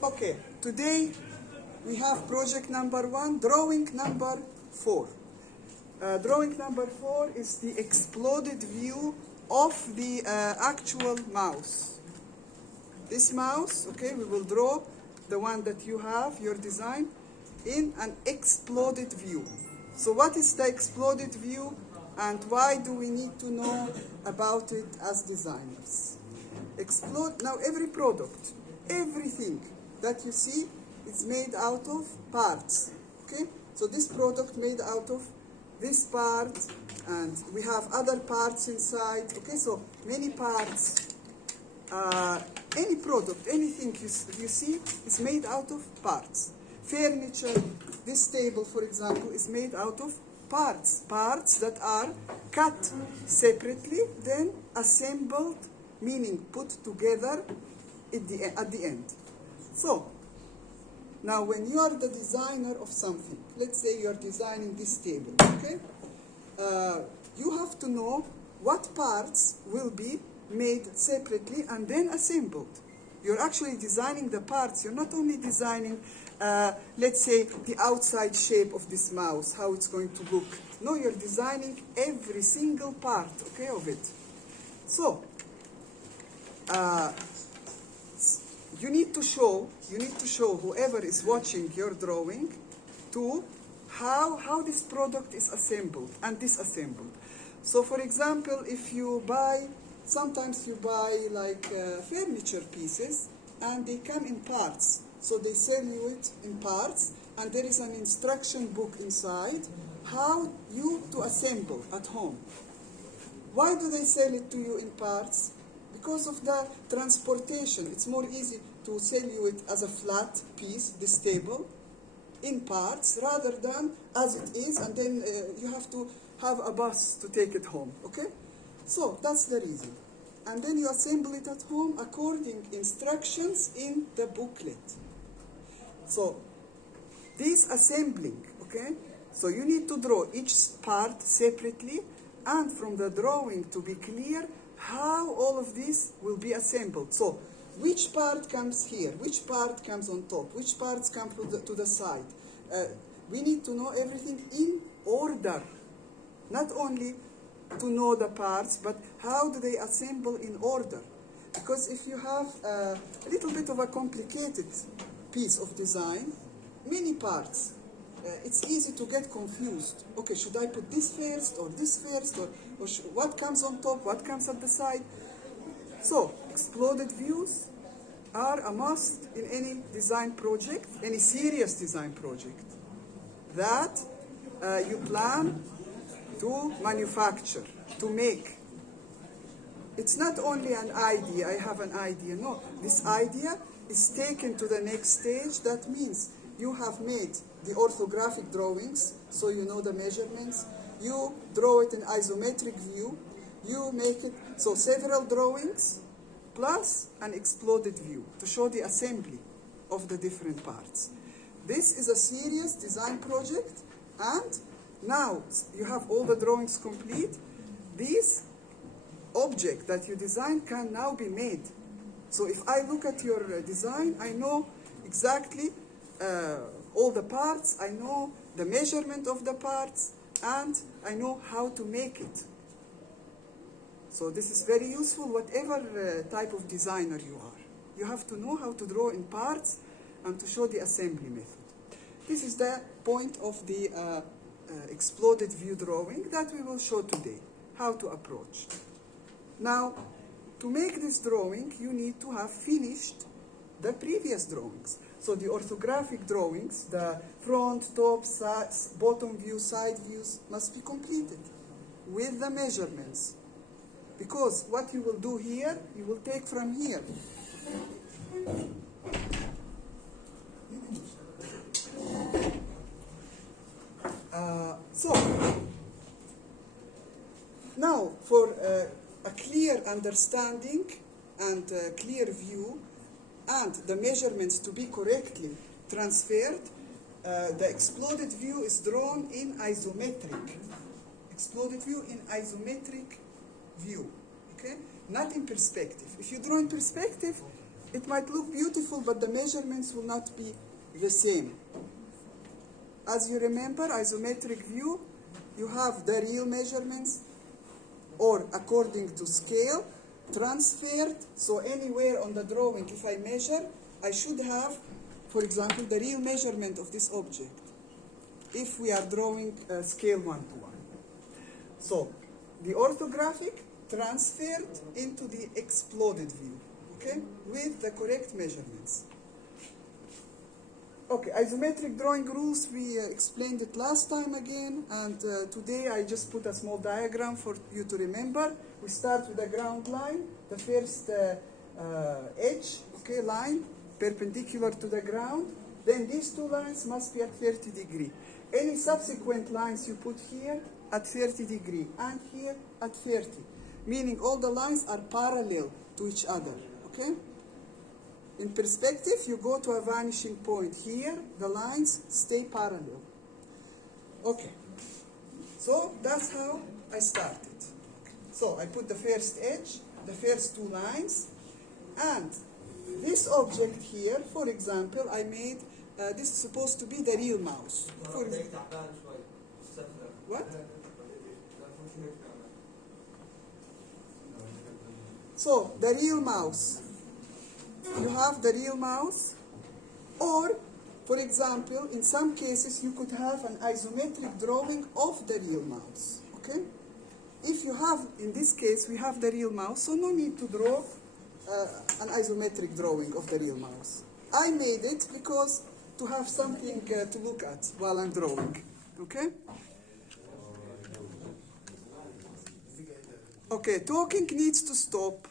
Okay, today we have project number 1, drawing number 4. Drawing number 4 is the exploded view of the actual mouse. This mouse, okay, we will draw the one that you have, your design, in an exploded view. So what is the exploded view and why do we need to know about it as designers? Now every product, everything that you see is made out of parts, okay? So this product made out of this part, and we have other parts inside, okay? So many parts. Any product, anything you see is made out of parts. Furniture, this table, for example, is made out of parts. Parts that are cut separately, then assembled, meaning put together at the end. So, now when you are the designer of something, let's say you are designing this table, okay? You have to know what parts will be made separately and then assembled. You're actually designing the parts. You're not only designing, let's say, the outside shape of this mouse, how it's going to look. No, you're designing every single part, okay, of it. So, you need to show whoever is watching your drawing to how this product is assembled and disassembled. So, for example, if you buy, sometimes you buy like furniture pieces and they come in parts. So they sell you it in parts and there is an instruction book inside how you to assemble at home. Why do they sell it to you in parts? Because of the transportation. It's more easy to sell you it as a flat piece, this table, in parts rather than as it is, and then you have to have a bus to take it home, okay? So that's the reason. And then you assemble it at home according instructions in the booklet. So this assembling, okay? So you need to draw each part separately, and from the drawing to be clear how all of this will be assembled. So which part comes here, which part comes on top, which parts come to the side. We need to know everything in order, not only to know the parts, but how do they assemble in order? Because if you have a little bit of a complicated piece of design, many parts, it's easy to get confused. Okay, should I put this first or this first, or what comes on top, what comes at the side? So, exploded views are a must in any design project, any serious design project that you plan to manufacture, to make. It's not only an idea, I have an idea. No, this idea is taken to the next stage. That means you have made the orthographic drawings, so you know the measurements. You draw it in isometric view. You make it, so several drawings plus an exploded view to show the assembly of the different parts. This is a serious design project, and now you have all the drawings complete. This object that you designed can now be made. So if I look at your design, I know exactly all the parts, I know the measurement of the parts, and I know how to make it. So this is very useful, whatever type of designer you are. You have to know how to draw in parts and to show the assembly method. This is the point of the exploded view drawing that we will show today, how to approach. Now, to make this drawing, you need to have finished the previous drawings. So the orthographic drawings, the front, top, bottom view, side views, must be completed with the measurements. Because what you will do here, you will take from here. So, now for a clear understanding and a clear view and the measurements to be correctly transferred, the exploded view is drawn in isometric. Exploded view in isometric view, okay? Not in perspective. If you draw in perspective, it might look beautiful, but the measurements will not be the same. As you remember, isometric view, you have the real measurements, or according to scale, transferred. So anywhere on the drawing, if I measure, I should have, for example, the real measurement of this object, if we are drawing scale 1:1. So the orthographic transferred into the exploded view, okay, with the correct measurements. Okay, isometric drawing rules, we explained it last time again, and today I just put a small diagram for you to remember. We start with the ground line, the first edge, okay, line, perpendicular to the ground. Then these two lines must be at 30 degrees. Any subsequent lines you put here at 30 degrees, and here at 30, meaning all the lines are parallel to each other, okay? In perspective, you go to a vanishing point. Here, the lines stay parallel. Okay, so that's how I started. So I put the first edge, the first two lines, and this object here, for example, I made, this is supposed to be the real mouse. What? So, the real mouse. You have the real mouse, or, for example, in some cases, you could have an isometric drawing of the real mouse, okay? If you have, in this case, we have the real mouse, so no need to draw an isometric drawing of the real mouse. I made it because to have something to look at while I'm drawing, okay? Okay, talking needs to stop.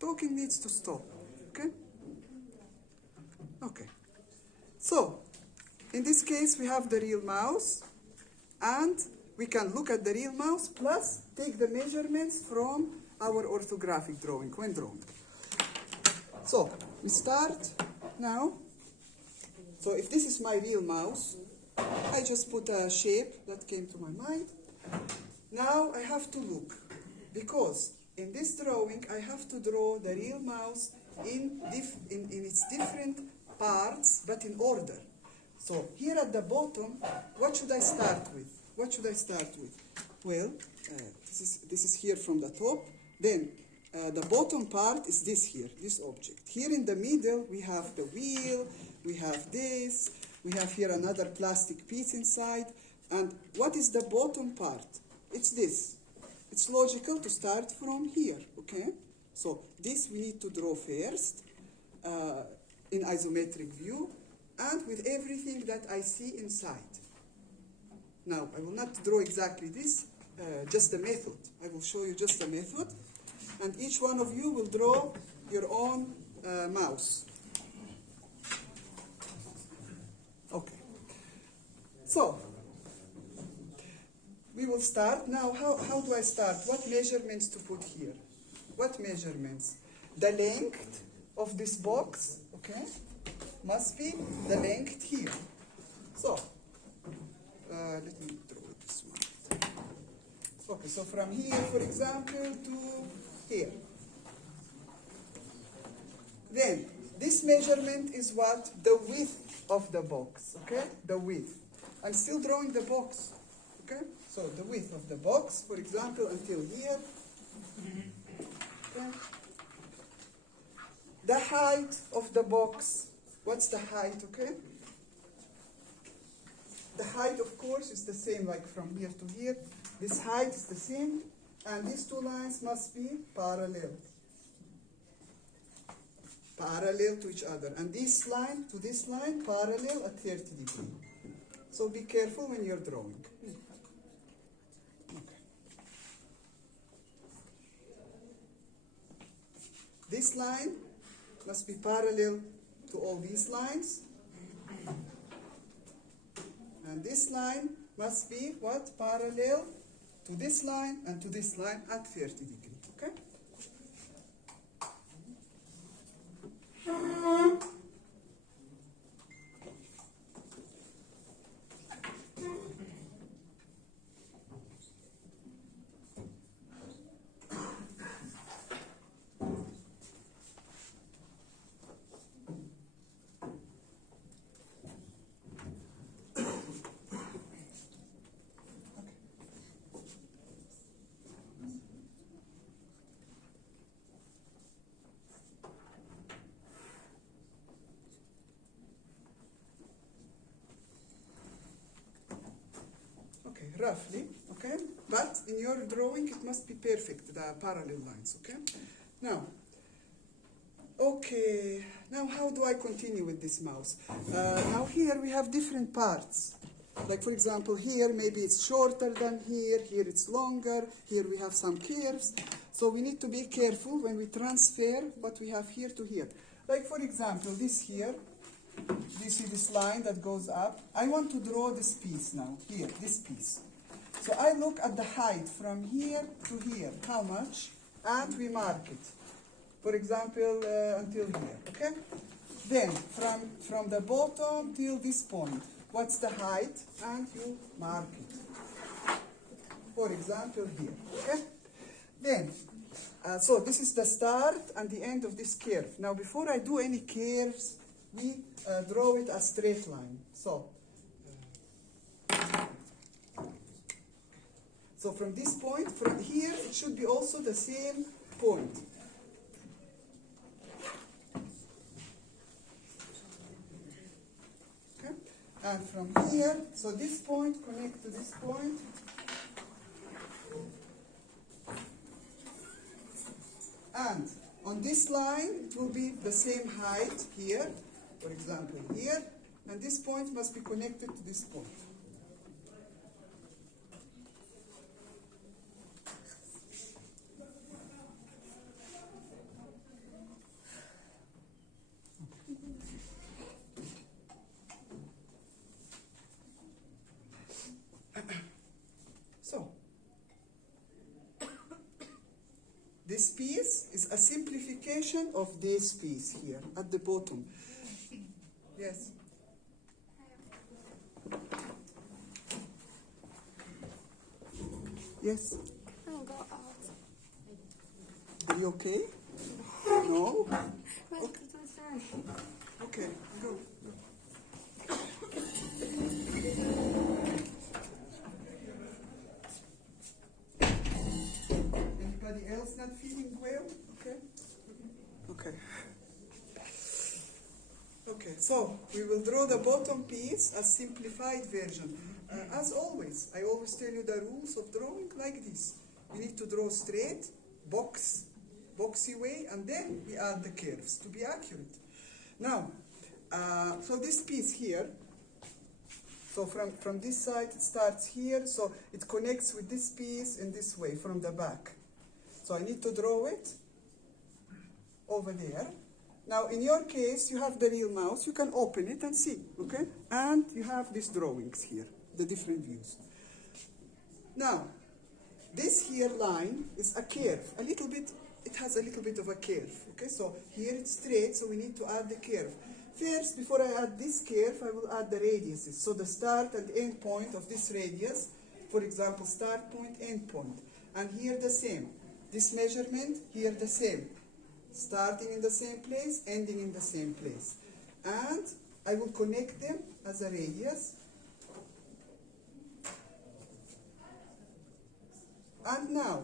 Talking needs to stop, okay? Okay. So, in this case, we have the real mouse, and we can look at the real mouse, plus take the measurements from our orthographic drawing, when drawing. So, we start now. So, if this is my real mouse, I just put a shape that came to my mind. Now, I have to look, because in this drawing, I have to draw the real mouse in its different parts, but in order. So here at the bottom, what should I start with? What should I start with? Well, this is here from the top. Then the bottom part is this here, this object. Here in the middle, we have the wheel, we have this, we have here another plastic piece inside. And what is the bottom part? It's this. It's logical to start from here, okay? So this we need to draw first in isometric view, and with everything that I see inside. Now, I will not draw exactly this, just the method. I will show you just the method, and each one of you will draw your own mouse. Okay. So, we will start. Now, how do I start? What measurements to put here? What measurements? The length of this box, okay, must be the length here. So, let me draw this one. Okay, so from here, for example, to here. Then, this measurement is what? The width of the box, okay? The width. I'm still drawing the box, okay? So the width of the box, for example, until here. Okay. The height of the box, what's the height, okay? The height, of course, is the same, like from here to here. This height is the same, and these two lines must be parallel. Parallel to each other. And this line to this line, parallel at 30 degrees. So be careful when you're drawing. This line must be parallel to all these lines. And this line must be what? Parallel to this line and to this line at 30 degrees. Okay? roughly, okay? But in your drawing, it must be perfect, the parallel lines, okay? Now, okay, now how do I continue with this mouse? Now here we have different parts. Like for example, here maybe it's shorter than here it's longer, here we have some curves. So we need to be careful when we transfer what we have here to here. Like for example, this here, you see this line that goes up. I want to draw this piece now, here, this piece. So I look at the height from here to here, how much, and we mark it. For example, until here, okay? Then, from the bottom till this point, what's the height, and you mark it. For example, here, okay? Then, so this is the start and the end of this curve. Now, before I do any curves, we draw it as straight line. So from this point, from here, it should be also the same point. Okay? And from here, so this point connect to this point. And on this line, it will be the same height here, for example here, and this point must be connected to this point. So, this piece is a simplification of this piece here at the bottom. Yes? Yes? I'll go out. Are you okay? No? But it was fun. Okay, go. Anybody else not feeling well? Okay? Okay. Okay, so we will draw the bottom piece as simplified version. As always, I always tell you the rules of drawing like this. You need to draw straight, boxy way, and then we add the curves to be accurate. Now, so this piece here, so from this side it starts here, so it connects with this piece in this way from the back. So I need to draw it over there. Now in your case, you have the real mouse, you can open it and see, okay? And you have these drawings here, the different views. Now, this here line is a curve, a little bit, it has a little bit of a curve, okay? So here it's straight, so we need to add the curve. First, before I add this curve, I will add the radiuses. So the start and end point of this radius, for example, start point, end point. And here the same. This measurement, here the same. Starting in the same place, ending in the same place. And I will connect them as a radius. And now,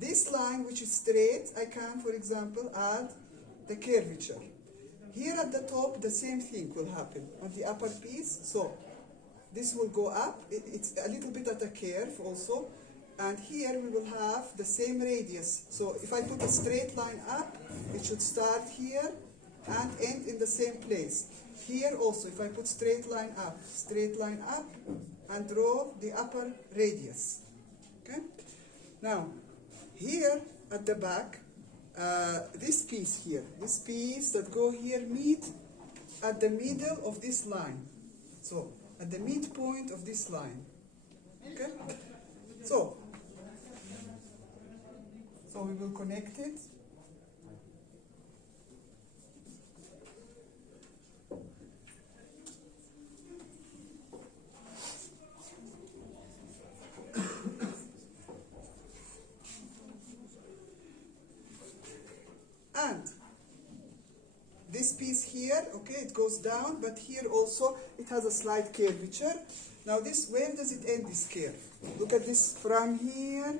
this line which is straight, I can, for example, add the curvature. Here at the top, the same thing will happen on the upper piece. So this will go up. It's a little bit at a curve also. And here we will have the same radius. So if I put a straight line up, it should start here and end in the same place. Here also, if I put straight line up, and draw the upper radius. Okay? Now, here at the back, this piece here, this piece that go here meet at the middle of this line. So, at the midpoint of this line. Okay? So we will connect it. And this piece here, okay, it goes down, but here also it has a slight curvature. Now this, where does it end, this curve? Look at this, from here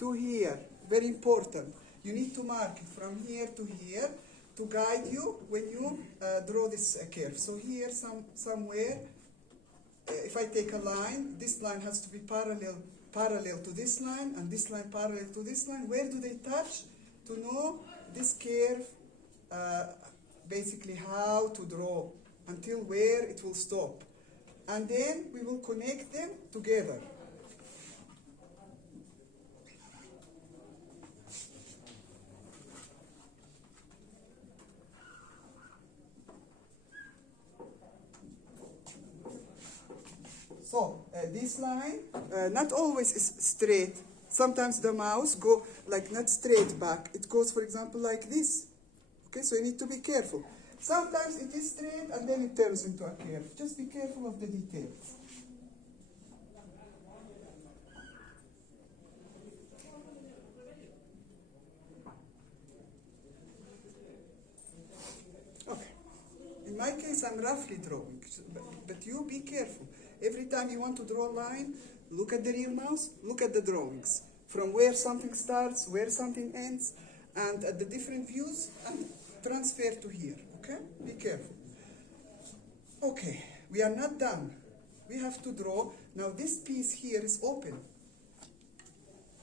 to here. Very important. You need to mark it from here to here to guide you when you draw this curve. So here somewhere if I take a line, this line has to be parallel to this line, and this line parallel to this line. Where do they touch? To know this curve, basically how to draw until where it will stop. And then we will connect them together. So this line not always is straight. Sometimes the mouse go like not straight back. It goes, for example, like this. Okay, so you need to be careful. Sometimes it is straight and then it turns into a curve. Just be careful of the details. Okay. In my case, I'm roughly drawing, but you be careful. Every time you want to draw a line, look at the real mouse, look at the drawings. From where something starts, where something ends, and at the different views, and transfer to here, okay? Be careful. Okay, we are not done. We have to draw. Now this piece here is open.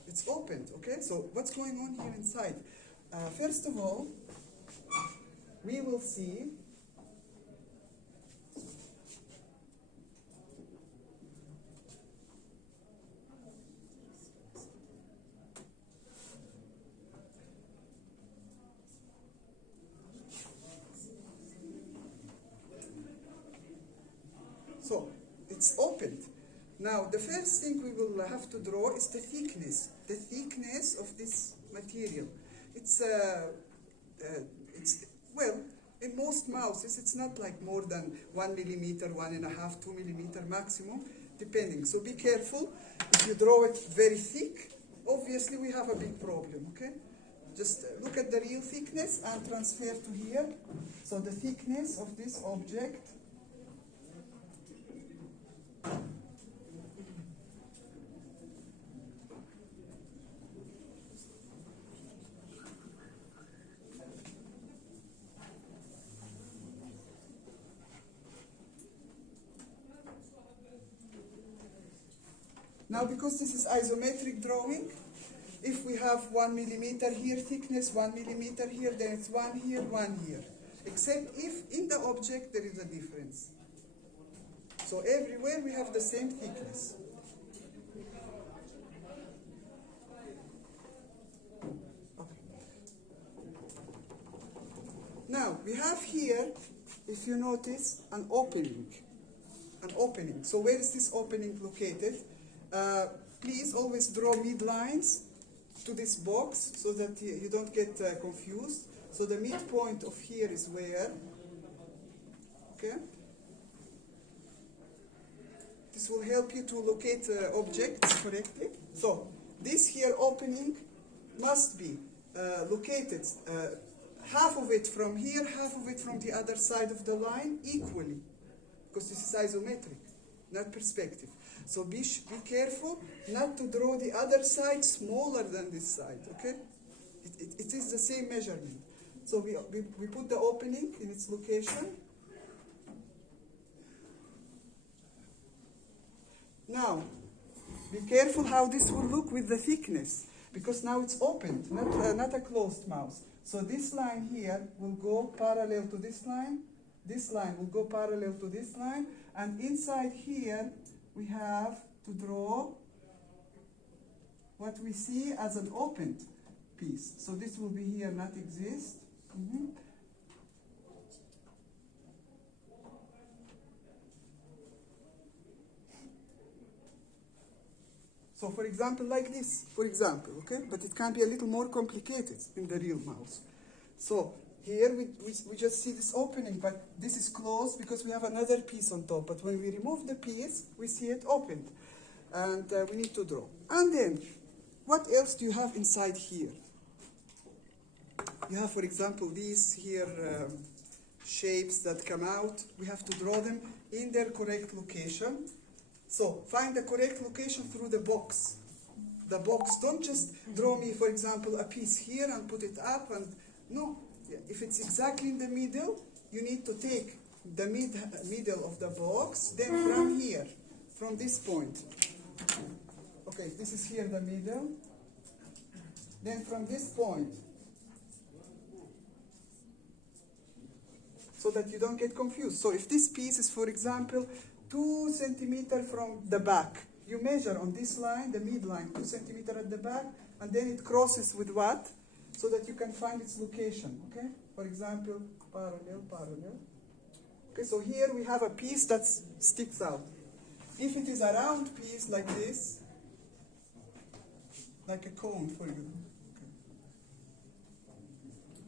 It's opened, okay? So what's going on here inside? First of all, we will see so it's opened. Now the first thing we will have to draw is the thickness of this material. It's well, in most mouses it's not like more than 1 millimeter, 1.5, 2 millimeter maximum, depending. So be careful. If you draw it very thick, obviously we have a big problem, okay? Just look at the real thickness and transfer to here. So the thickness of this object . Now, because this is isometric drawing, if we have 1 millimeter here thickness, 1 millimeter here, then it's 1 here, 1 here. Except if in the object there is a difference. So everywhere we have the same thickness. Okay. Now, we have here, if you notice, an opening. So where is this opening located? Please always draw midlines to this box so that you don't get confused. So the midpoint of here is where? Okay. This will help you to locate objects correctly. So this here opening must be located half of it from here, half of it from the other side of the line equally, because this is isometric, not perspective. So be careful not to draw the other side smaller than this side, okay? It is the same measurement. So we put the opening in its location. Now, be careful how this will look with the thickness, because now it's opened, not a closed mouse. So this line here will go parallel to this line will go parallel to this line, and inside here we have to draw what we see as an opened piece. So this will be here, not exist. So for example, like this, okay? But it can be a little more complicated in the real mouse. So here we just see this opening, but this is closed because we have another piece on top. But when we remove the piece, we see it opened. And we need to draw. And then, what else do you have inside here? You have, for example, these here shapes that come out. We have to draw them in their correct location. So find the correct location through the box. The box, don't just draw me, for example, a piece here and put it up. And no, if it's exactly in the middle, you need to take the middle of the box, then from here from this point. Okay, this is here the middle. Then from this point, so that you don't get confused. So if this piece is, for example, 2 centimeters from the back, you measure on this line, the midline, 2 centimeters at the back, and then it crosses with what? So that you can find its location, okay? For example, parallel, parallel. Okay, so here we have a piece that sticks out. If it is a round piece like this, like a cone, for example. Okay.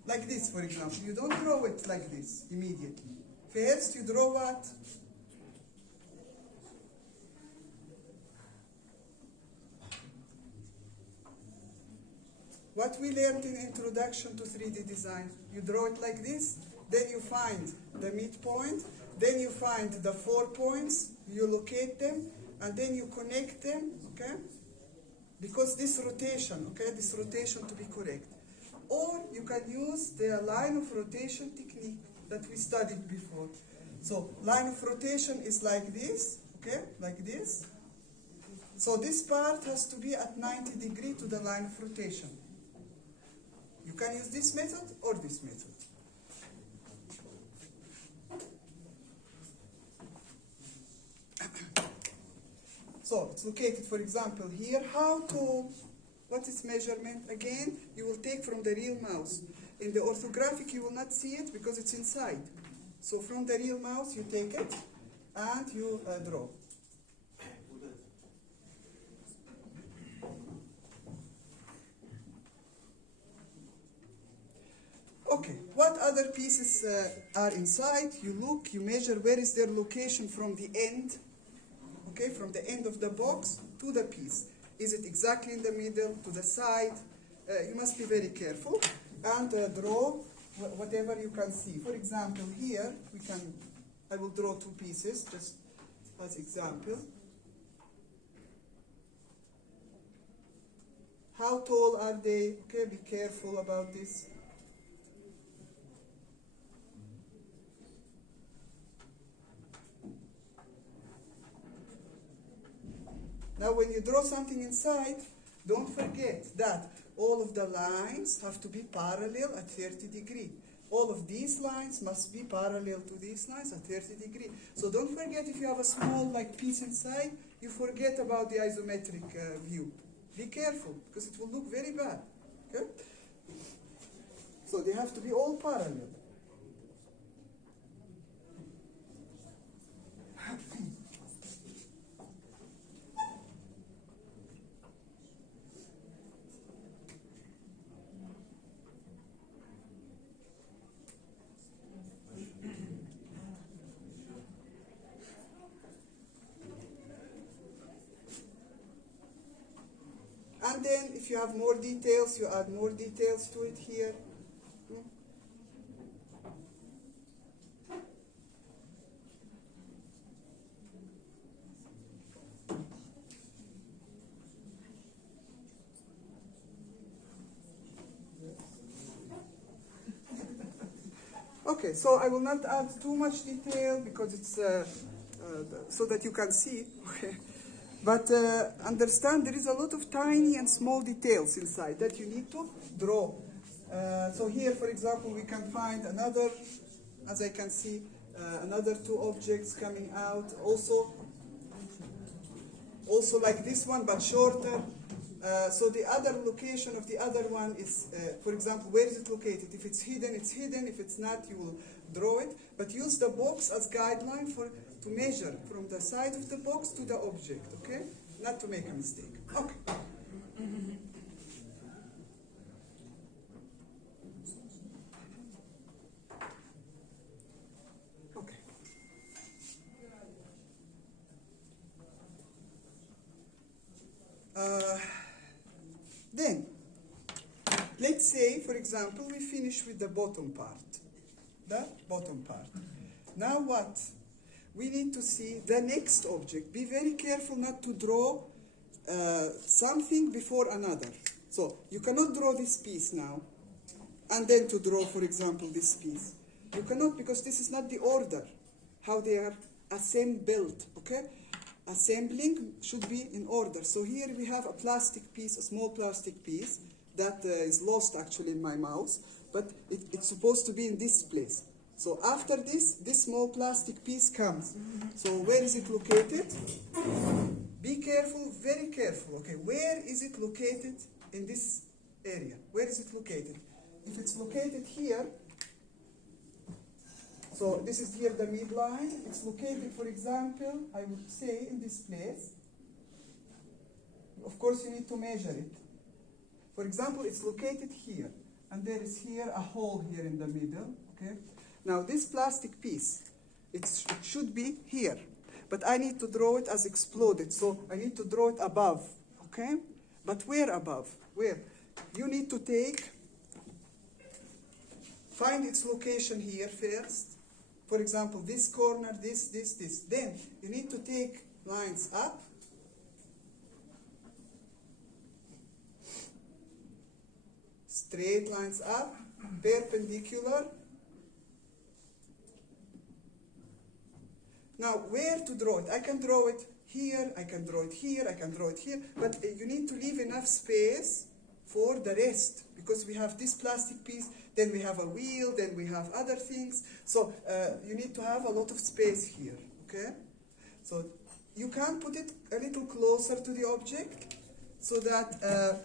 Like this, for example. You don't draw it like this immediately. First, you draw what? What we learned in Introduction to 3D Design. You draw it like this, then you find the midpoint, then you find the 4 points, you locate them, and then you connect them, okay? Because this rotation, okay, this rotation to be correct. Or you can use the line of rotation technique that we studied before. So line of rotation is like this, okay, like this. So this part has to be at 90 degrees to the line of rotation. You can use this method or this method. So it's located, for example, here. How tall? What is measurement? Again, you will take from the real mouse. In the orthographic, you will not see it because it's inside. So from the real mouse, you take it and you draw. Okay, what other pieces are inside? You look, you measure where is their location from the end, okay, from the end of the box to the piece. Is it exactly in the middle, to the side? You must be very careful and draw whatever you can see. For example, here I will draw 2 pieces just as example. How tall are they? Okay, be careful about this. Now when you draw something inside, don't forget that all of the lines have to be parallel at 30 degrees. All of these lines must be parallel to these lines at 30 degrees. So don't forget, if you have a small piece inside, you forget about the isometric view. Be careful, because it will look very bad. Okay? So they have to be all parallel. And then if you have more details, you add more details to it here. Okay, so I will not add too much detail because it's so that you can see. Okay. But understand there is a lot of tiny and small details inside that you need to draw. So here, for example, we can find another, as I can see, another 2 objects coming out. Also like this one, but shorter. So the other location of the other one is, for example, where is it located? If it's hidden, it's hidden. If it's not, you will draw it. But use the box as guideline to measure from the side of the box to the object, okay? Not to make a mistake. Okay. Okay. Then, let's say, for example, we finish with the bottom part. The bottom part. Now what? We need to see the next object. Be very careful not to draw something before another. So you cannot draw this piece now and then to draw, for example, this piece. You cannot, because this is not the order, how they are assembled, okay? assembling should be in order. So here we have a plastic piece, a small plastic piece that is lost actually in my mouse, but it's supposed to be in this place. So after this small plastic piece comes. So where is it located? Be careful, very careful, okay? Where is it located in this area? Where is it located? If it's located here, so this is here the midline. It's located, for example, I would say in this place. Of course, you need to measure it. For example, it's located here, and there is here a hole here in the middle, okay? Now, this plastic piece, it should be here, but I need to draw it as exploded, so I need to draw it above, okay? But where above? Where? You need to find its location here first. For example, this corner, this. Then you need to take lines up. Straight lines up, perpendicular. Now, where to draw it? I can draw it here, I can draw it here, I can draw it here, but you need to leave enough space for the rest, because we have this plastic piece, then we have a wheel, then we have other things. So you need to have a lot of space here, okay? So you can put it a little closer to the object so that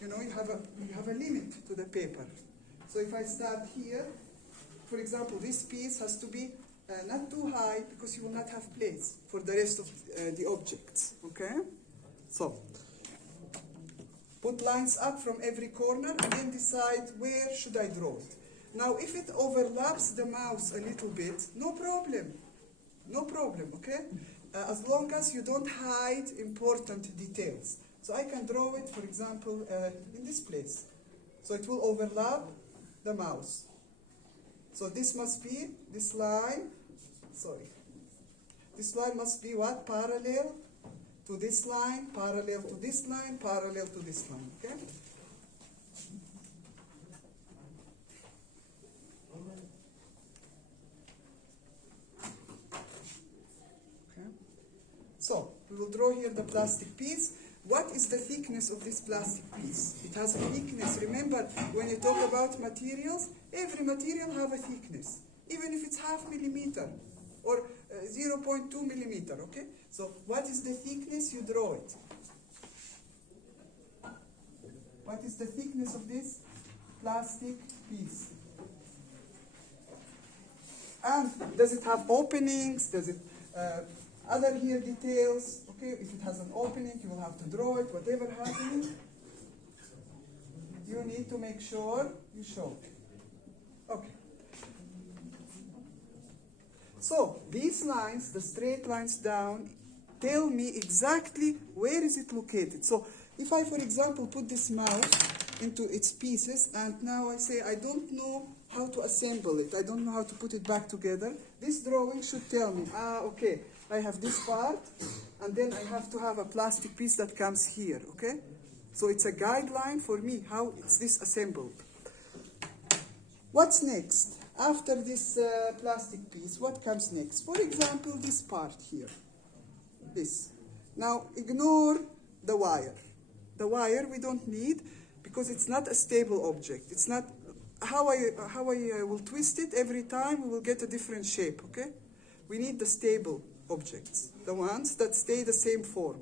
you know, you have a limit to the paper. So if I start here, for example, this piece has to be not too high, because you will not have place for the rest of the objects, okay? So put lines up from every corner and then decide where should I draw it. Now, if it overlaps the mouse a little bit, no problem. No problem, okay? As long as you don't hide important details. So I can draw it, for example, in this place. So it will overlap the mouse. So this must be, this line, this line must be what? Parallel to this line, parallel to this line, parallel to this line, okay? Okay. So, we will draw here the plastic piece. What is the thickness of this plastic piece? It has a thickness. Remember, when you talk about materials, every material have a thickness, even if it's half millimeter or 0.2 millimeter, okay? So what is the thickness? You draw it. What is the thickness of this plastic piece? And does it have openings? Does it other here details? Okay, if it has an opening, you will have to draw it. Whatever happens, you need to make sure you show it. Okay. So these lines, the straight lines down, tell me exactly where is it located. So if I, for example, put this mouse into its pieces, and now I say I don't know how to assemble it, I don't know how to put it back together, this drawing should tell me, okay, I have this part, and then I have to have a plastic piece that comes here, okay? So it's a guideline for me, how is this assembled. What's next? After this plastic piece, what comes next? For example, this part here, this. Now, ignore the wire. The wire we don't need, because it's not a stable object. It's not, how I will twist it every time, we will get a different shape, okay? We need the stable objects, the ones that stay the same form.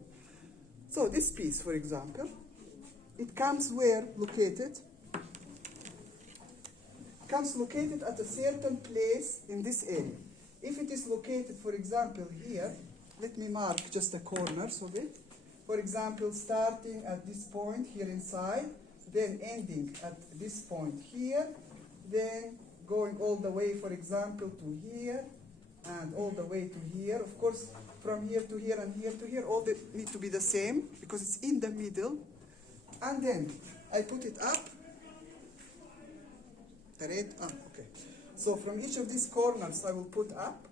So this piece, for example, it comes where located? Comes located at a certain place in this area. If it is located, for example, here, let me mark just the corners of it. For example, starting at this point here inside, then ending at this point here, then going all the way, for example, to here, and all the way to here. Of course, from here to here and here to here, all they need to be the same, because it's in the middle. And then I put it up. The red up, okay. So from each of these corners, I will put up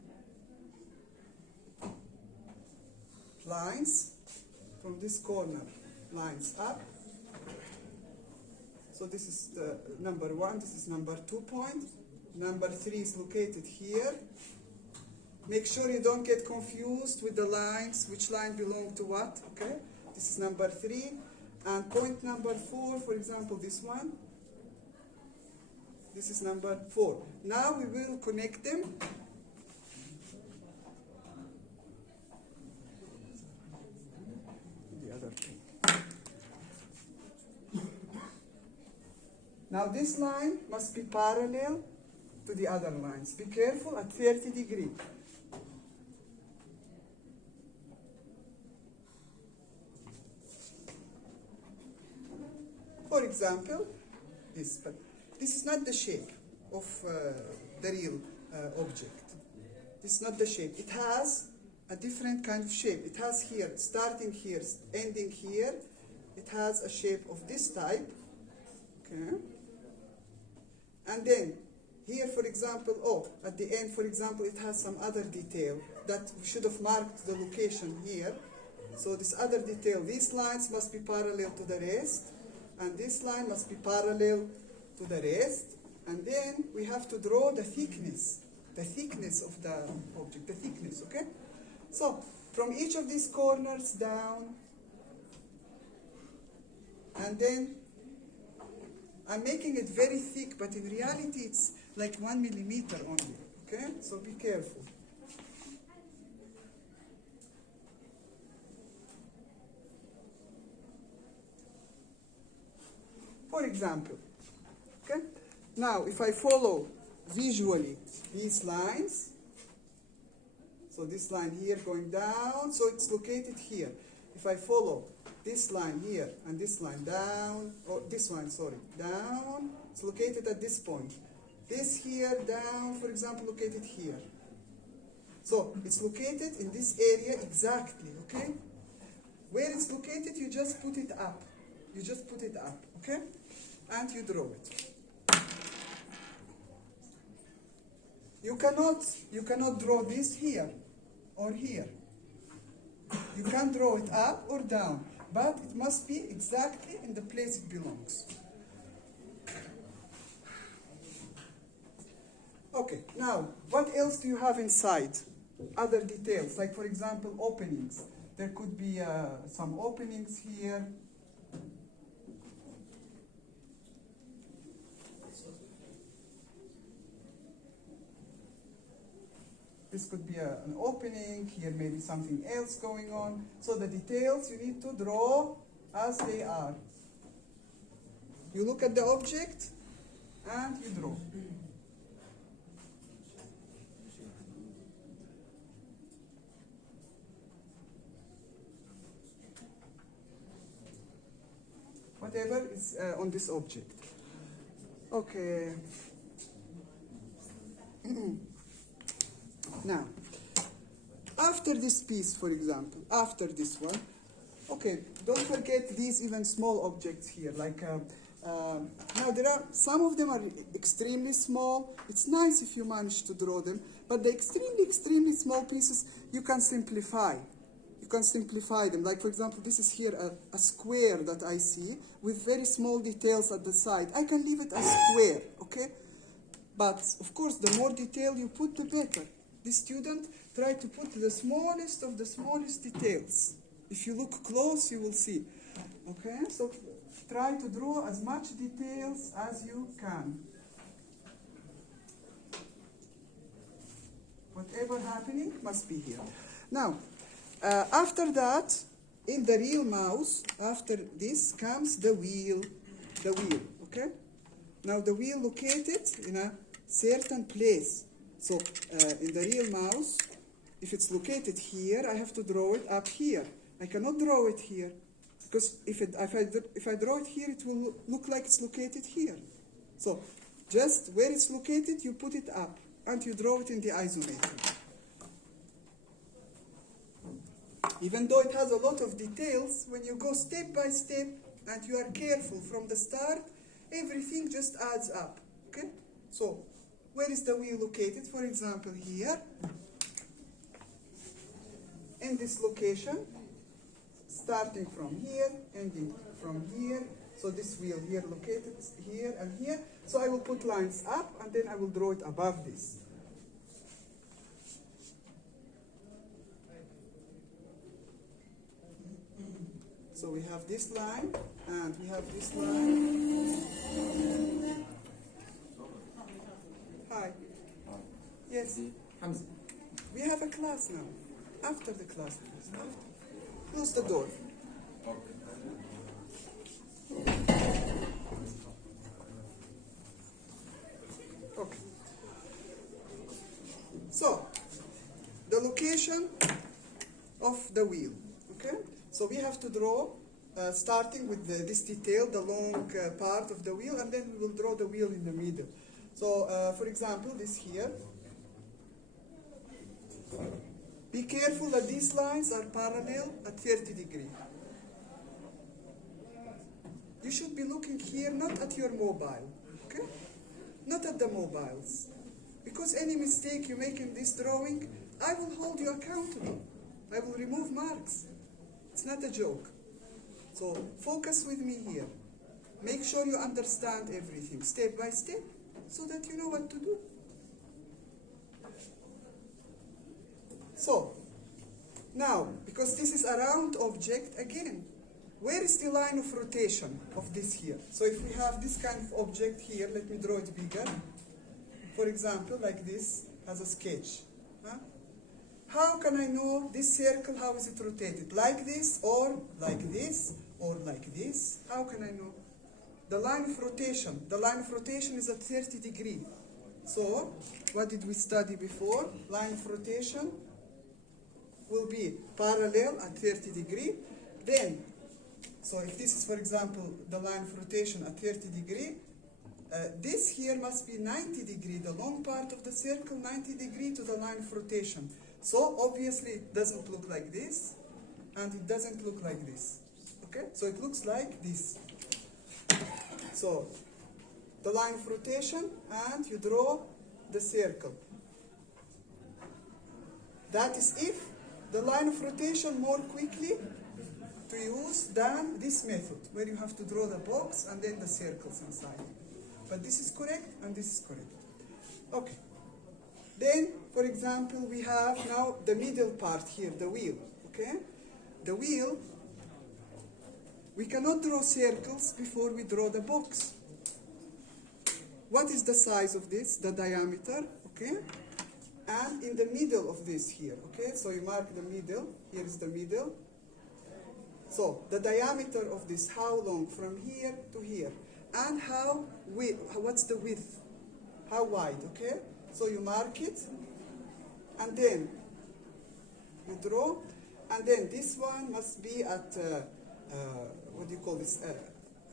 lines. From this corner, lines up. So this is the number 1, this is number 2 point. Number 3 is located here. Make sure you don't get confused with the lines, which line belong to what, okay? This is number 3. And point number 4, for example, this one. This is number 4. Now we will connect them. The other thing. Now this line must be parallel to the other lines. Be careful at 30 degrees. For example, this, but this is not the shape of the real object. This is not the shape. It has a different kind of shape. It has here, starting here, ending here. It has a shape of this type. Okay. And then here, for example, at the end, for example, it has some other detail that we should have marked the location here. So this other detail, these lines must be parallel to the rest. And this line must be parallel to the rest. And then we have to draw the thickness of the object, the thickness, okay? So from each of these corners down, and then I'm making it very thick, but in reality it's like 1 millimeter only, okay? So be careful. For example, okay? Now, if I follow visually these lines, so this line here going down, so it's located here. If I follow this line here and this line down, or this line, sorry, down, it's located at this point. This here down, for example, located here. So it's located in this area exactly, okay? Where it's located, you just put it up. You just put it up, okay? And you draw it. You cannot draw this here or here. You can't draw it up or down, but it must be exactly in the place it belongs. Okay, now, what else do you have inside? Other details, like for example, openings. There could be some openings here. This could be an opening, here maybe something else going on. So the details you need to draw as they are. You look at the object and you draw. Whatever is on this object. Okay. Now, after this piece, for example, after this one, okay, don't forget these even small objects here. Like now, there are some of them are extremely small. It's nice if you manage to draw them, but the extremely small pieces you can simplify. You can simplify them. Like for example, this is here a square that I see with very small details at the side. I can leave it as square, okay? But of course, the more detail you put, the better. This student tried to put the smallest of the smallest details. If you look close, you will see. Okay, so try to draw as much details as you can. Whatever happening must be here. Now, after that, in the real mouse, after this comes the wheel. The wheel, okay? Now the wheel located in a certain place. So in the real mouse, if it's located here, I have to draw it up here. I cannot draw it here, because if I draw it here, it will look like it's located here. So just where it's located, you put it up, and you draw it in the isometric. Even though it has a lot of details, when you go step by step, and you are careful from the start, everything just adds up, okay? So, where is the wheel located? For example, here, in this location, starting from here, ending from here. So this wheel here located here and here. So I will put lines up, and then I will draw it above this. So we have this line, and we have this line. Hi. Yes. Hamza. We have a class now. After the class, please. After. Close the door. Okay. So, the location of the wheel. Okay. So we have to draw, starting with this detail, the long part of the wheel, and then we will draw the wheel in the middle. So, for example, this here. Be careful that these lines are parallel at 30 degrees. You should be looking here not at your mobile, okay? Not at the mobiles. Because any mistake you make in this drawing, I will hold you accountable. I will remove marks. It's not a joke. So focus with me here. Make sure you understand everything step by step so that you know what to do. So, now, because this is a round object, again, where is the line of rotation of this here? So if we have this kind of object here, let me draw it bigger. For example, like this, as a sketch. Huh? How can I know this circle, how is it rotated? Like this, or like this, or like this? How can I know? The line of rotation. The line of rotation is at 30 degrees. So, what did we study before? Line of rotation will be parallel at 30 degrees. Then, so if this is, for example, the line of rotation at 30 degrees, this here must be 90 degrees, the long part of the circle, 90 degrees to the line of rotation. So obviously it doesn't look like this, and it doesn't look like this. Okay? So it looks like this. So the line of rotation, and you draw the circle. That is if the line of rotation more quickly to use than this method, where you have to draw the box and then the circles inside. But this is correct and this is correct. Okay. Then, for example, we have now the middle part here, the wheel. Okay? The wheel, we cannot draw circles before we draw the box. What is the size of this? The diameter. Okay? And in the middle of this here. Okay? So you mark the middle. Here is the middle. So the diameter of this, how long from here to here, and what's the width, how wide, okay? So you mark it, and then you draw, and then this one must be at, what do you call this,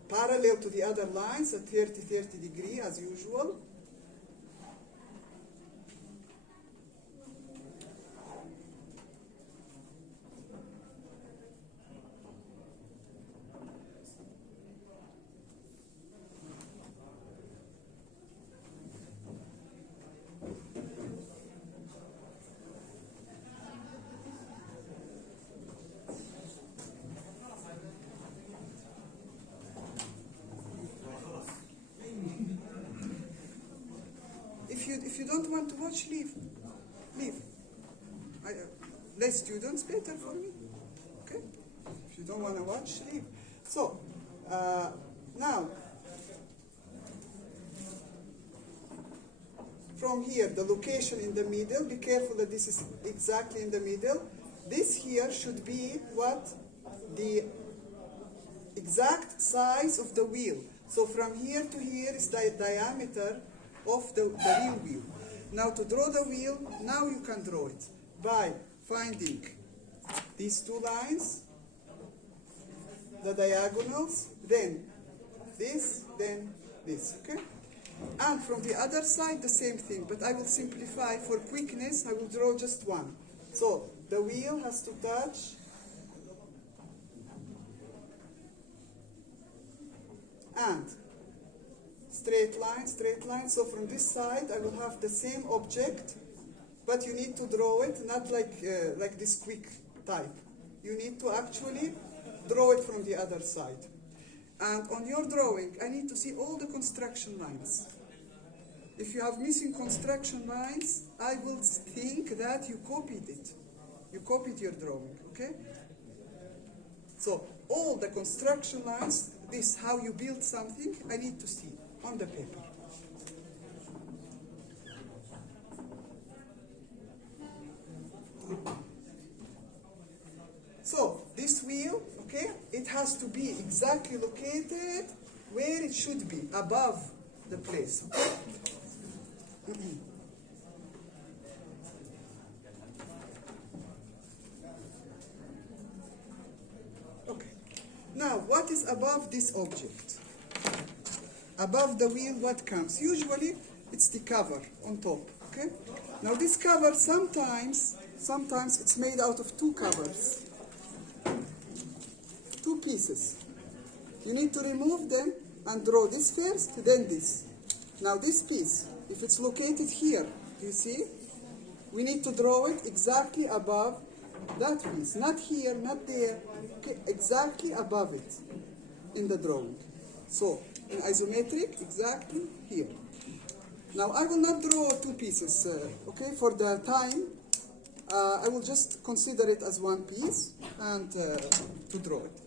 parallel to the other lines at 30 degrees as usual. If you don't want to watch, leave. Less students, better for me. Okay? If you don't want to watch, leave. So, now, from here, the location in the middle, be careful that this is exactly in the middle. This here should be what? The exact size of the wheel. So from here to here is the diameter of the real wheel. Now to draw the wheel, now you can draw it by finding these two lines, the diagonals, then this, okay? And from the other side, the same thing, but I will simplify for quickness, I will draw just one. So the wheel has to touch and straight line. So from this side, I will have the same object, but you need to draw it not like this quick type. You need to actually draw it from the other side. And on your drawing, I need to see all the construction lines. If you have missing construction lines, I will think that you copied it. You copied your drawing, okay? So all the construction lines, this how you build something, I need to see on the paper. So this wheel, okay, it has to be exactly located where it should be, above the place. Okay. Now, what is above this object? Above the wheel, what comes? Usually, it's the cover on top. Okay. Now, this cover sometimes it's made out of two covers. Two pieces. You need to remove them and draw this first, then this. Now this piece, if it's located here, you see, we need to draw it exactly above that piece. Not here, not there, okay, exactly above it in the drawing. So, in isometric, exactly here. Now I will not draw two pieces, okay, for the time. I will just consider it as one piece and to draw it.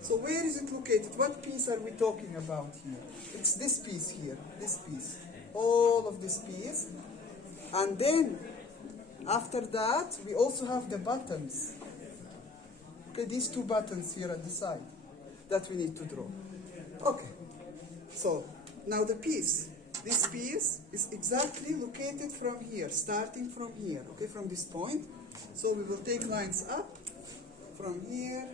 So where is it located? What piece are we talking about here? It's this piece here, this piece. All of this piece. And then, after that, we also have the buttons. Okay, these two buttons here at the side that we need to draw. Okay, so now the piece. This piece is exactly located from here, starting from here, okay, from this point. So we will take lines up from here.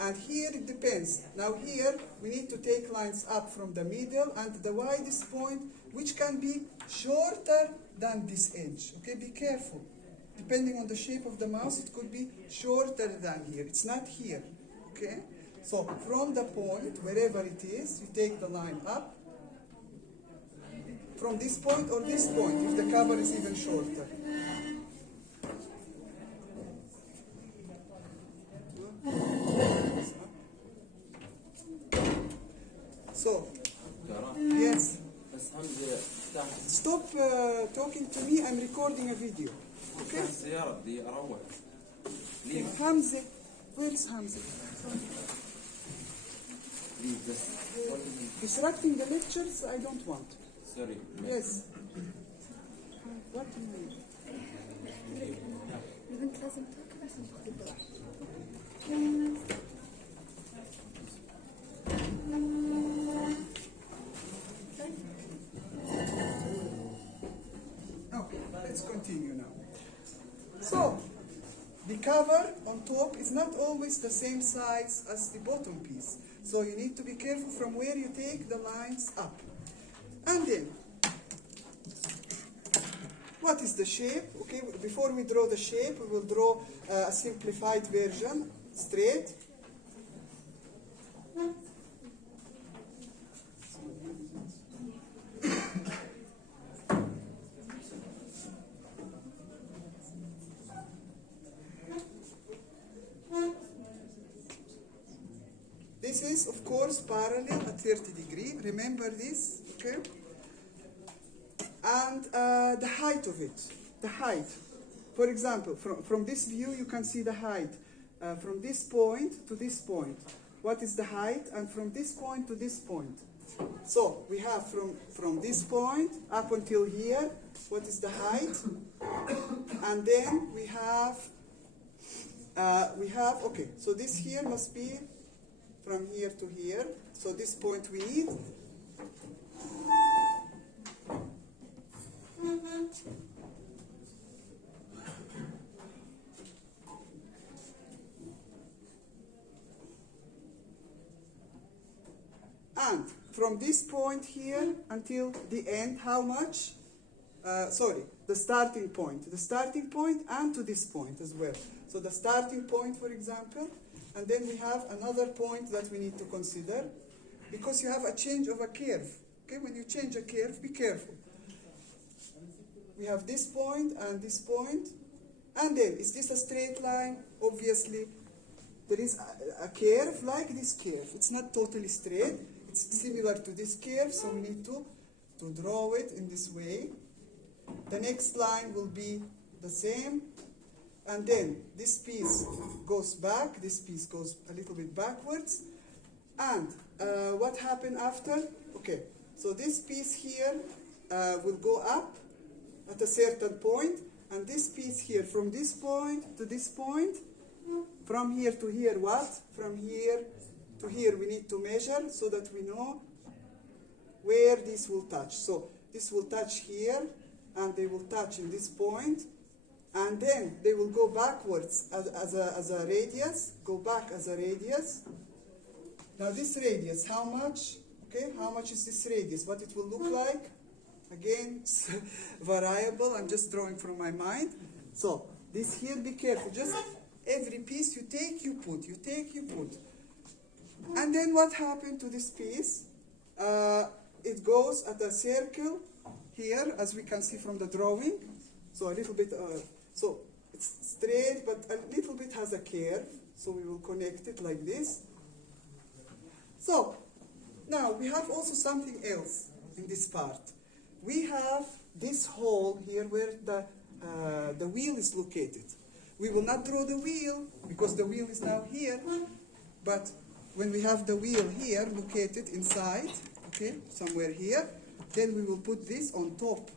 And here it depends. Now here we need to take lines up from the middle and the widest point, which can be shorter than this edge. Okay, be careful. Depending on the shape of the mouse, it could be shorter than here. It's not here. Okay? So from the point, wherever it is, you take the line up. From this point or this point, if the cover is even shorter. So, yes. Stop talking to me. I'm recording a video. Okay? Hamza. Where is Hamza? Disrupting the lectures, I don't want. Sorry. Yes. What do you mean? البنت لازم تاكل بس ناخذ الدواء. Okay, let's continue now. So, the cover on top is not always the same size as the bottom piece. So you need to be careful from where you take the lines up. And then, what is the shape? Okay, before we draw the shape, we will draw a simplified version, straight. This is, of course, parallel at 30 degrees. Remember this, okay? And the height of it, the height. For example, from this view, you can see the height. From this point to this point. What is the height? And from this point to this point. So, we have from this point up until here, what is the height? And then we have, okay, so this here must be from here to here. So this point we need. And from this point here until the end, how much? The starting point. The starting point and to this point as well. So the starting point, for example, and then we have another point that we need to consider, because you have a change of a curve. Okay, when you change a curve, be careful. We have this point and this point, and then is this a straight line? Obviously, there is a curve like this curve. It's not totally straight. It's similar to this curve, so we need to draw it in this way. The next line will be the same. And then this piece goes back, this piece goes a little bit backwards. And what happened after? Okay, so this piece here will go up at a certain point, and this piece here, from this point to this point, from here to here, what? From here to here we need to measure so that we know where this will touch. So this will touch here, and they will touch in this point, and then they will go backwards as a radius, go back as a radius. Now this radius, how much? Okay, how much is this radius? What it will look like? Again, it's variable. I'm just drawing from my mind. So this here, be careful. Just every piece you take, you put. You take, you put. And then what happened to this piece? It goes at a circle here, as we can see from the drawing. So a little bit, so it's straight, but a little bit has a curve. So we will connect it like this. So now we have also something else in this part. We have this hole here where the wheel is located. We will not draw the wheel because the wheel is now here, but when we have the wheel here located inside, okay, somewhere here, then we will put this on top.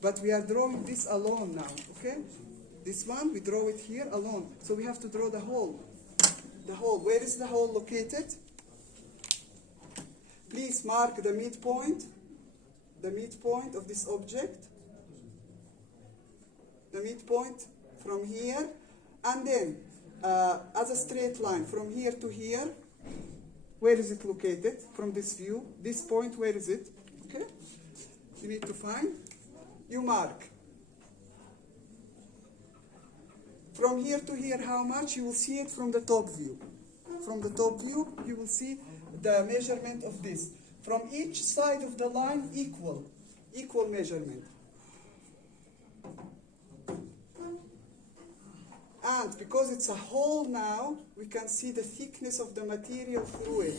But we are drawing this alone now, okay? This one, we draw it here alone. So we have to draw the hole. The hole, where is the hole located? Please mark the midpoint of this object. The midpoint from here, and then as a straight line from here to here. Where is it located from this view? This point, where is it? Okay, you need to find. You mark. From here to here, how much? You will see it from the top view. From the top view, you will see the measurement of this. From each side of the line, equal measurement. And because it's a hole now, we can see the thickness of the material through it.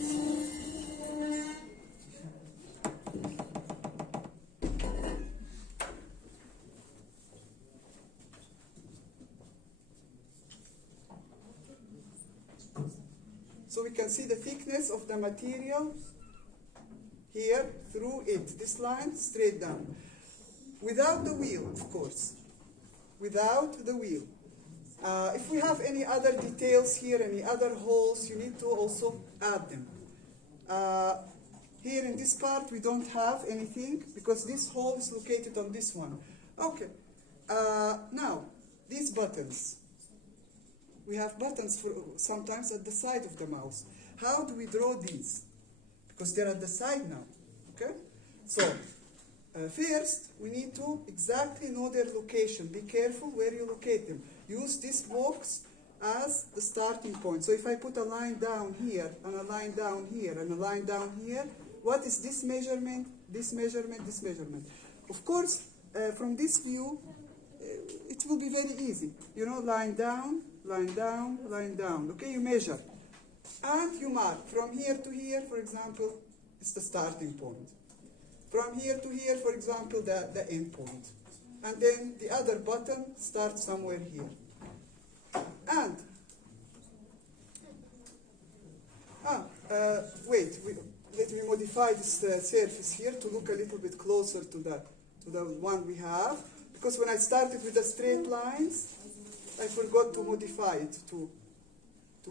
So we can see the thickness of the material here through it. This line straight down. Without the wheel, of course. Without the wheel. If we have any other details here, any other holes, you need to also add them. Here in this part we don't have anything because this hole is located on this one. Okay. Now, these buttons. We have buttons for sometimes at the side of the mouse. How do we draw these? Because they're at the side now. Okay? So, first we need to exactly know their location. Be careful where you locate them. Use this box as the starting point. So if I put a line down here, and a line down here, and a line down here, what is this measurement, this measurement, this measurement? Of course, from this view, it will be very easy. You know, line down, line down, line down. Okay, you measure. And you mark. From here to here, for example, it's the starting point. From here to here, for example, the end point. And then the other button starts somewhere here. And, let me modify this surface here to look a little bit closer to the one we have. Because when I started with the straight lines, I forgot to modify it to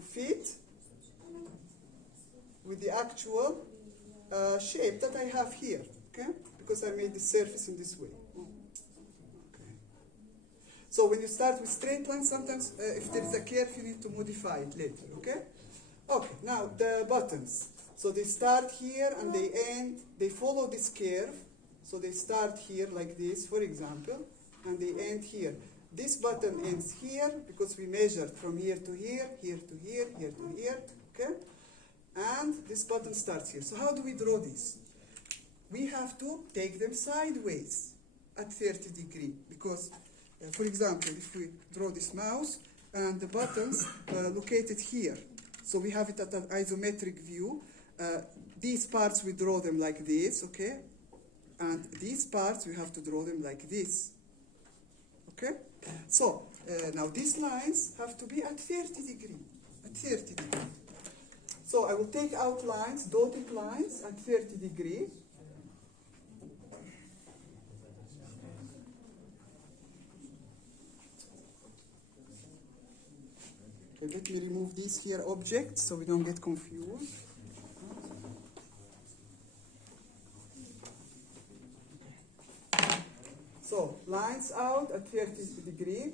fit with the actual shape that I have here, okay? Because I made the surface in this way. Okay. So when you start with straight lines, sometimes if there is a curve, you need to modify it later, okay? Okay, now the buttons. So they start here and they end, they follow this curve. So they start here like this, for example, and they end here. This button ends here because we measured from here to here, here to here, here to here, okay? And this button starts here. So how do we draw these? We have to take them sideways at 30 degrees because, for example, if we draw this mouse and the buttons located here, so we have it at an isometric view. These parts we draw them like this, okay? And these parts, we have to draw them like this. Okay? So, now these lines have to be at 30 degrees. At 30 degrees. So I will take out lines, dotted lines at 30 degrees. Okay, let me remove these here objects so we don't get confused. So, lines out at 30 degrees.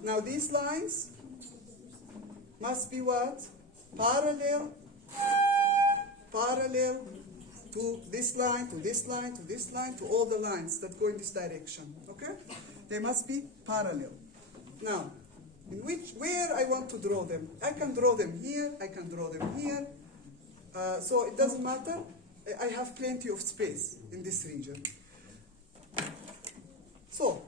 Now these lines must be what? Parallel to this line, to this line, to this line, to all the lines that go in this direction. Okay? They must be parallel. Now, where I want to draw them? I can draw them here, I can draw them here. So it doesn't matter. I have plenty of space in this region. So,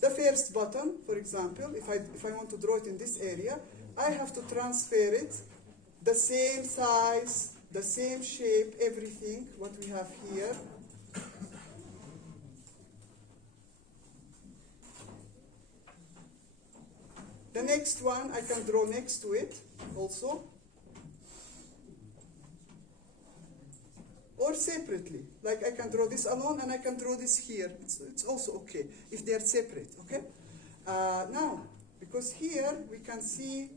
the first button, for example, if I want to draw it in this area, I have to transfer it the same size, the same shape, everything, what we have here. The next one I can draw next to it also. Or separately, like I can draw this alone and I can draw this here. It's also okay if they are separate, okay? Now, because here we can see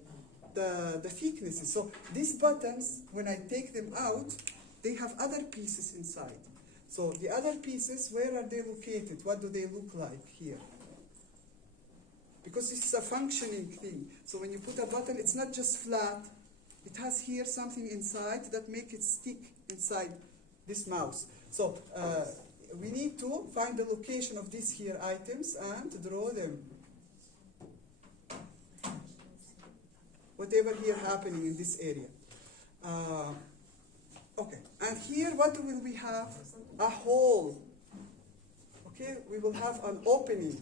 the thicknesses. So these buttons, when I take them out, they have other pieces inside. So the other pieces, where are they located? What do they look like here? Because this is a functioning thing. So when you put a button, it's not just flat. It has here something inside that makes it stick inside this mouse. So we need to find the location of these here items and draw them. Whatever here happening in this area. Okay, and here what will we have? A hole. Okay, we will have an opening.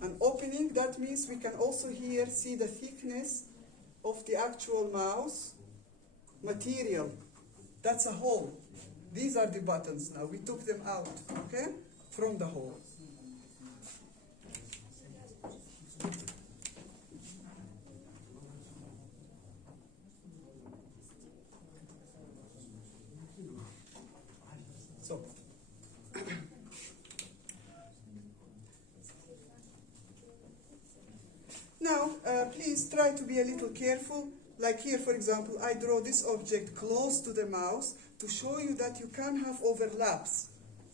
An opening, that means we can also here see the thickness of the actual mouse material. That's a hole. These are the buttons now. We took them out, okay, from the hole. So, now, please try to be a little careful. Like here, for example, I draw this object close to the mouse to show you that you can have overlaps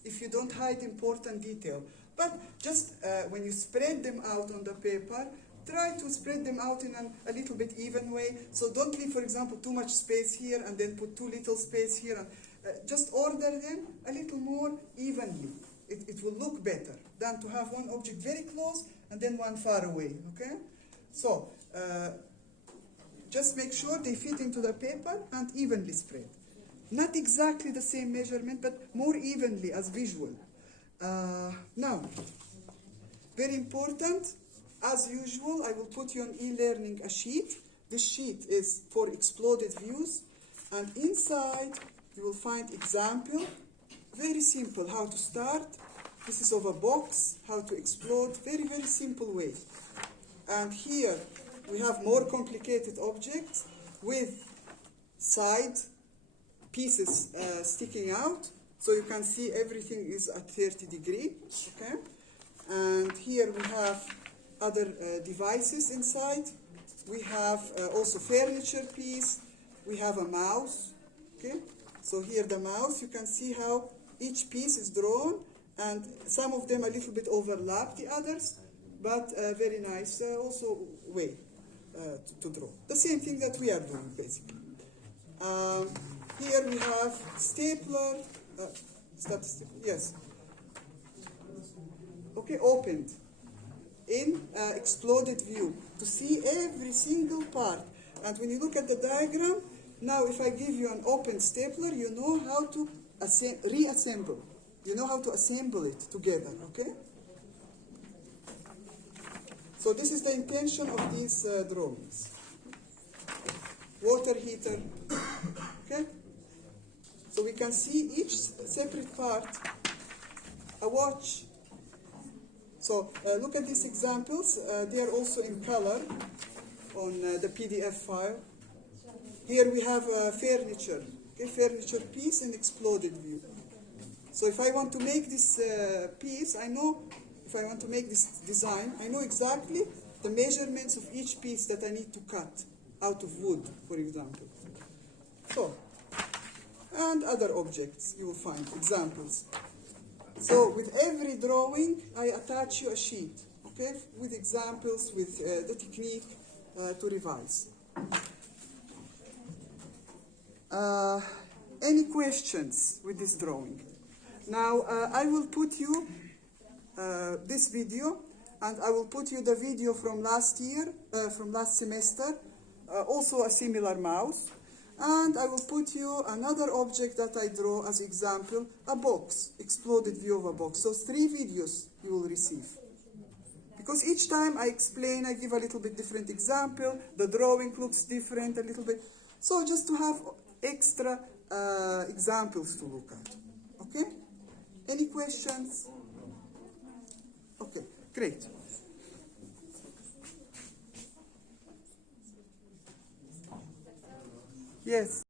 if you don't hide important detail. But just when you spread them out on the paper, try to spread them out in a little bit even way. So don't leave, for example, too much space here and then put too little space here. And, just order them a little more evenly. It will look better than to have one object very close and then one far away, okay? So, just make sure they fit into the paper and evenly spread. Not exactly the same measurement, but more evenly as visual. Now, very important, as usual, I will put you on e-learning a sheet. This sheet is for exploded views, and inside you will find example, very simple, how to start. This is of a box, how to explode, very, very simple way. And here we have more complicated objects with side pieces sticking out. So you can see everything is at 30 degrees, okay? And here we have other devices inside. We have also furniture piece. We have a mouse, okay? So here the mouse, you can see how each piece is drawn, and some of them a little bit overlap the others, but very nice also way to draw. The same thing that we are doing, basically. Here we have stapler, yes. Okay, opened in exploded view to see every single part. And when you look at the diagram, now if I give you an open stapler, you know how to reassemble. You know how to assemble it together, okay? So this is the intention of these drawings. Water heater, okay? So we can see each separate part, a watch. So look at these examples. They are also in color on the PDF file. Here we have furniture, okay? Furniture piece in exploded view. So if I want to make this piece, I know, if I want to make this design, I know exactly the measurements of each piece that I need to cut out of wood, for example. So, and other objects you will find, examples. So with every drawing, I attach you a sheet, okay, with examples, with the technique to revise. Any questions with this drawing? Now, I will put you this video, and I will put you the video from last year, from last semester, also a similar mouse. And I will put you another object that I draw as example, a box, exploded view of a box. So 3 videos you will receive. Because each time I explain, I give a little bit different example, the drawing looks different a little bit. So just to have extra examples to look at, okay? Any questions? Okay, great. Yes.